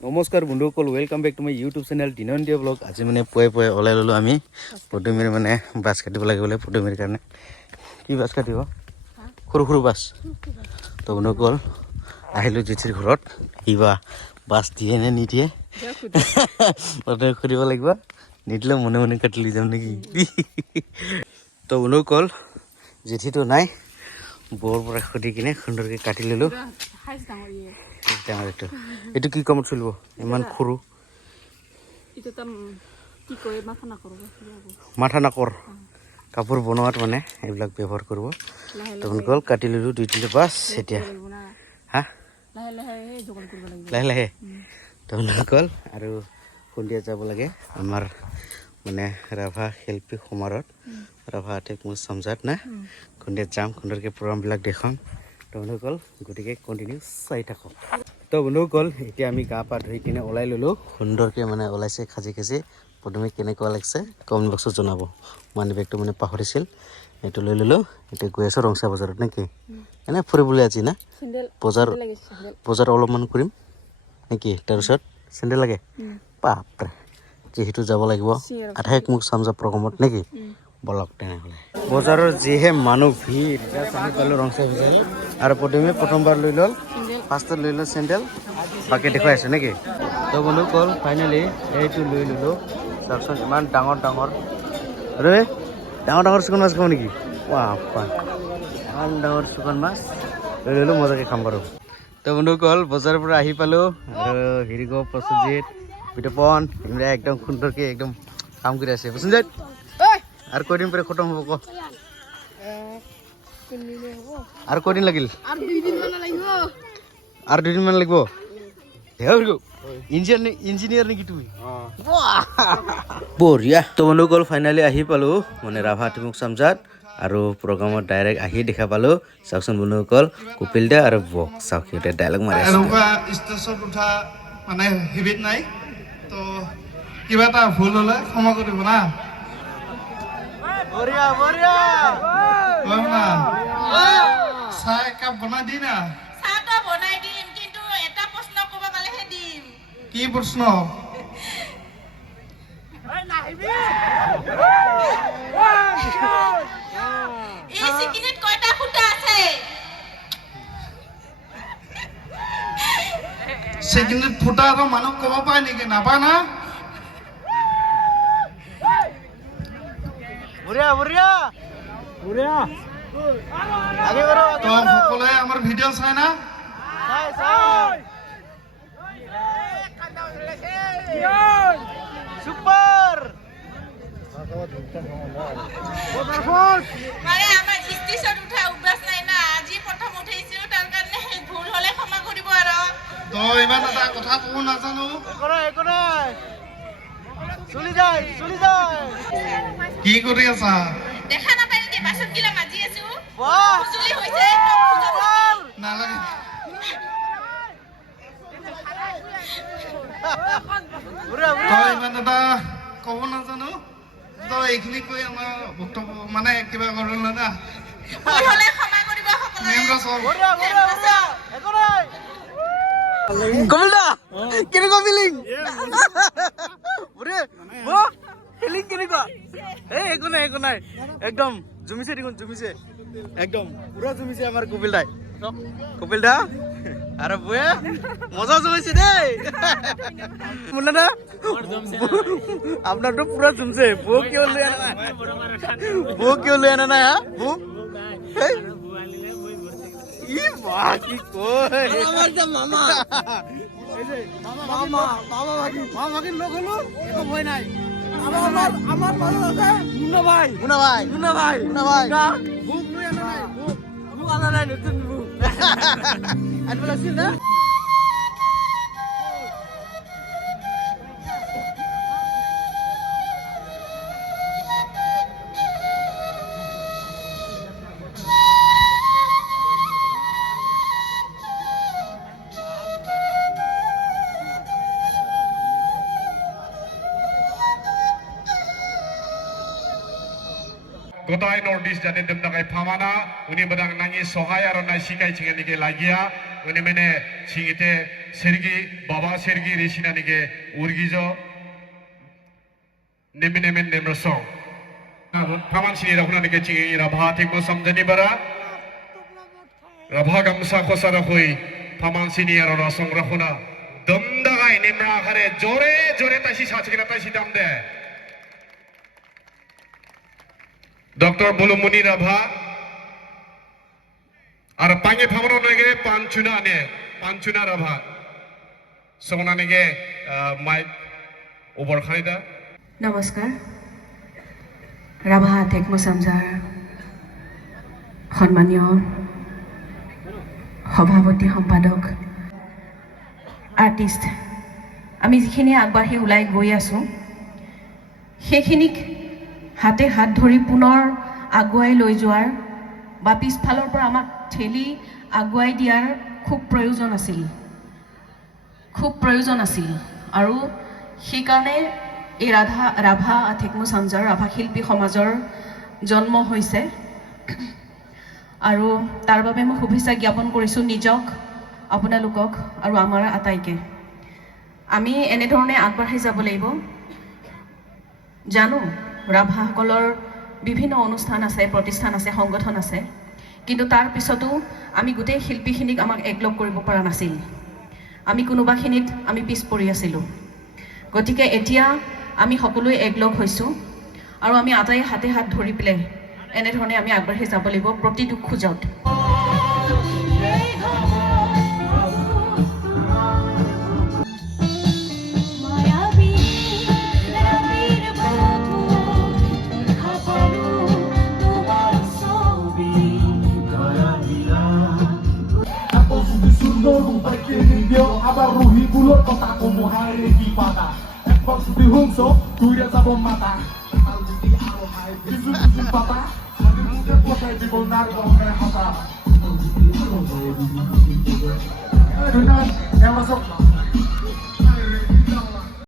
নমস্কাৰ বন্ধুসকল, welcome back to my YouTube channel Dinandiya vlog. আজি মানে পুৱাই ওলাই ল'লোঁ আমি পদুমীৰ মানে বাছ কাটিব লাগে বোলে। পদুমীৰ কাৰণে কি বাছ কাটিব? সৰু সৰু বাছ। তো বন্ধুসকল আহিলোঁ জেঠিৰ ঘৰত। কিবা বাছ দিয়ে নে নিদিয়ে প্ৰথমে সুধিব লাগিব, নিদিলে মনে মনে কাটি লৈ যাম নেকি। তো বন্ধুসকল জেঠিটো নাই, বৰ পৰা সুধি কিনে সুন্দৰকৈ কাটি ল'লোঁ। এইটো কি কামত চলিব? ইমান সৰু মাথা নাকৰ কাপোৰ বনোৱাত মানে এইবিলাক ব্যৱহাৰ কৰিব। তোমালোকৰ কাটি ল'লোঁ 2-3টা বাছ। এতিয়া হা লাহে লাহে তোমালোকৰ আৰু সন্ধিয়া যাব লাগে আমাৰ মানে ৰাভা শিল্পী সমাৰোহত, ৰাভা আটেক মোৰ চামজাত না। সন্ধিয়া যাম, সুন্দৰকৈ প্ৰগ্ৰামবিলাক দেখাম তোমালোকৰ, গতিকে কণ্টিনিউ চাই থাকক। তো বন্ধুসকল এতিয়া আমি গা পা ধুই কিনে ওলাই ল'লোঁ। সুন্দৰকৈ মানে ওলাইছে খাজি খাজি। প্ৰথমে কেনেকুৱা লাগিছে কমেণ্ট বক্সত জনাব। মানি বেগটো মানে পাহৰিছিল, এইটো লৈ ল'লোঁ। এতিয়া গৈ আছোঁ ৰংচা বজাৰত নেকি, এনেই ফুৰিবলৈ আজি না বজাৰ অলপমান কৰিম নেকি। তাৰপিছত চেণ্ডেল লাগে বাপৰে, যিহেতু যাব লাগিব আধায়েক মোক চামজা প্ৰগ্ৰামত নেকি। বলক তেনেহ'লে। বজাৰৰ যিহে মানুহ ভিৰ, আমি পালোঁ ৰংচা বজাৰ। আৰু প্ৰথমে প্ৰথমবাৰ লৈ ল'ল, ফাৰ্ষ্টত লৈ ল'ল চেণ্ডেল, বাকী দেখুৱাই আছোঁ নেকি। তো বন্ধুসকল ফাইনেলি এইটো লৈ ল'লোঁ। চাওকচোন ইমান ডাঙৰ ডাঙৰ, আৰে ডাঙৰ ডাঙৰ শুকান মাছ খাব নেকি? বাপা ইমান ডাঙৰ শুকান মাছ লৈ ল'লোঁ, মজাকৈ খাম বাৰু। তো বন্ধুসকল বজাৰৰ পৰা আহি পালোঁ, আৰু হিৰিগ প্ৰসেনজিৎ বিতপন ইমৰা একদম সুন্দৰকৈ একদম কাম কৰি আছে। প্ৰসেনজিৎ আৰু কেইদিন পৰা খতম হ'ব ক? আৰু কেইদিন লাগিল? আৰু 2 দিন মান লাগিব। ইঞ্জিনিয়াৰ নেকি তুমি? বঢ়িয়া। তো বন্ধুসকল ফাইনেলি আহি পালোঁ মানে ৰাভা টিমুক চামজাত, আৰু প্ৰগ্ৰামত ডাইৰেক্ট আহি দেখা পালোঁ। চাওকচোন বন্ধুসকল কপিল দা আৰু বক, চাওক সিহঁতে ডাইলগ মাৰি আছে। ষ্টেজত উঠা মানে হেবিট নাই, তো কিবা এটা ভুল হ'লে ক্ষমা কৰিব না। বঢ়িয়া বঢ়িয়া চাহ একাপ বনাই দি না। চাহটো বনাই দিম, কিন্তু এটা প্ৰশ্ন ক'ব পালেহে দিম। কি প্ৰশ্ন? এই চিকিনিত কয়টা ফুটা আছে? চেকেণ্ডত ফুটা আৰু মানুহ ক'ব পায় নেকি? নাপায় না। বঢ়িয়া বঢ়িয়া বঢ়িয়া। তো সকলোৱে আমাৰ ভিডিঅ' চাই না? সুপাৰ মানে আমাৰ ষ্টেজত উঠা অভ্যাস নাই না, আজি প্ৰথম উঠাইছিলো, তাৰ কাৰণে ভুল হ'লে ক্ষমা কৰিব আৰু। তো ইমান এটা কথা ক'ব নাজানো। একো নাই চলি যায় চলি যায়। কি কৰি আছা? দেখা নাপায় নেকি বাচন গিলা মাজি আছো? বাহ খুজুলি হৈছে নালাগে। তো ইমান এটা ক'ব নাজানো, তো এইখিনি কৈ আমাৰ বক্তব্য মানে কিবা কৰিল না। ভুল হ'লে ক্ষমা কৰিব সকলোৱে। কমিলদা কেনেকুৱা ফিলিং? ফিলিং কেনেকুৱা? এই একো নাই একদম জমিছে দেখোন, জমিছে একদম পুৰা জমিছে আমাৰ কপিল দাই। কপিল দা আৰু বয়ে মজা জমাইছে দেই। মুন্না দা আপনারটো পুরা জমছে। বউ কিয় লৈ আনা নাই? বউ কিয় লৈ আনা নাই? হা বউ ই মা কি কয় আমার তো মামা মামা মামা ভাগিন লোক হলো, একো ভয় নাই। আমার মামা আছে মুন্না ভাই না বুক লৈ আনা নাই, বুক আনা নাই, নতুন বুক আনব লাগছিল না। Gotai Nordis jadi dem dakai pamana uni bedang nangis sohaya ron nai sikai cingan dike lagia 은혜면에 징이때 세르기 바바 세르기 리시나니게 우르기저 네미네멘 네므성 파만신이라 후나니게 징이 라바 택모 삼자니 바라 라바 감사 코사라 호이 파만신이야로 나송라 후나 덤다가이 네므라 하레 조레 다시 사치기나 다시 담데 doctor বুলুমুনি Rabha আর পাঙে ফামনো নেগে পাঞ্চুনা রাভা সগনা নেগে মাইক ওভার খাইদা নমস্কাৰ ৰাভা টেকমো সামজাৰ সন্মানীয় সভাপতি সম্পাদক আৰ্টিষ্ট আমি যিখিনি আগবাঢ়ি ওলাই গৈ আছো সেইখিনিক হাতে হাত ধৰি পুনৰ আগুৱাই লৈ যোৱাৰ বা পিছফালৰ পৰা আমাক ঠেলি আগুৱাই দিয়াৰ খুব প্ৰয়োজন আছিল আৰু সেইকাৰণে এই ৰাভা টেকমো সামজাৰ ৰাভা শিল্পী সমাজৰ জন্ম হৈছে আৰু তাৰ বাবে মই শুভেচ্ছা জ্ঞাপন কৰিছোঁ নিজক আপোনালোকক আৰু আমাৰ আটাইকে আমি এনেধৰণে আগবাঢ়ি যাব লাগিব জানো ৰাভাসকলৰ বিভিন্ন অনুষ্ঠান আছে প্ৰতিষ্ঠান আছে সংগঠন আছে কিন্তু তাৰ পিছতো আমি গোটেই শিল্পীখিনিক আমাক একলগ কৰিব পৰা নাছিল আমি কোনোবাখিনিত আমি পিছ পৰি আছিলোঁ গতিকে এতিয়া আমি সকলোৱে একলগ হৈছোঁ আৰু আমি আটাই হাতে হাত ধৰি পেলাই এনেধৰণে আমি আগবাঢ়ি যাব লাগিব প্ৰতিটো খোজত Abar ruhi bulot kota komuhari di pata. Ekor di humso, duya sabon mata. Aldi arohai, bisu pata. Hadir muda kota di bonar kau hata. Dunan yang masuk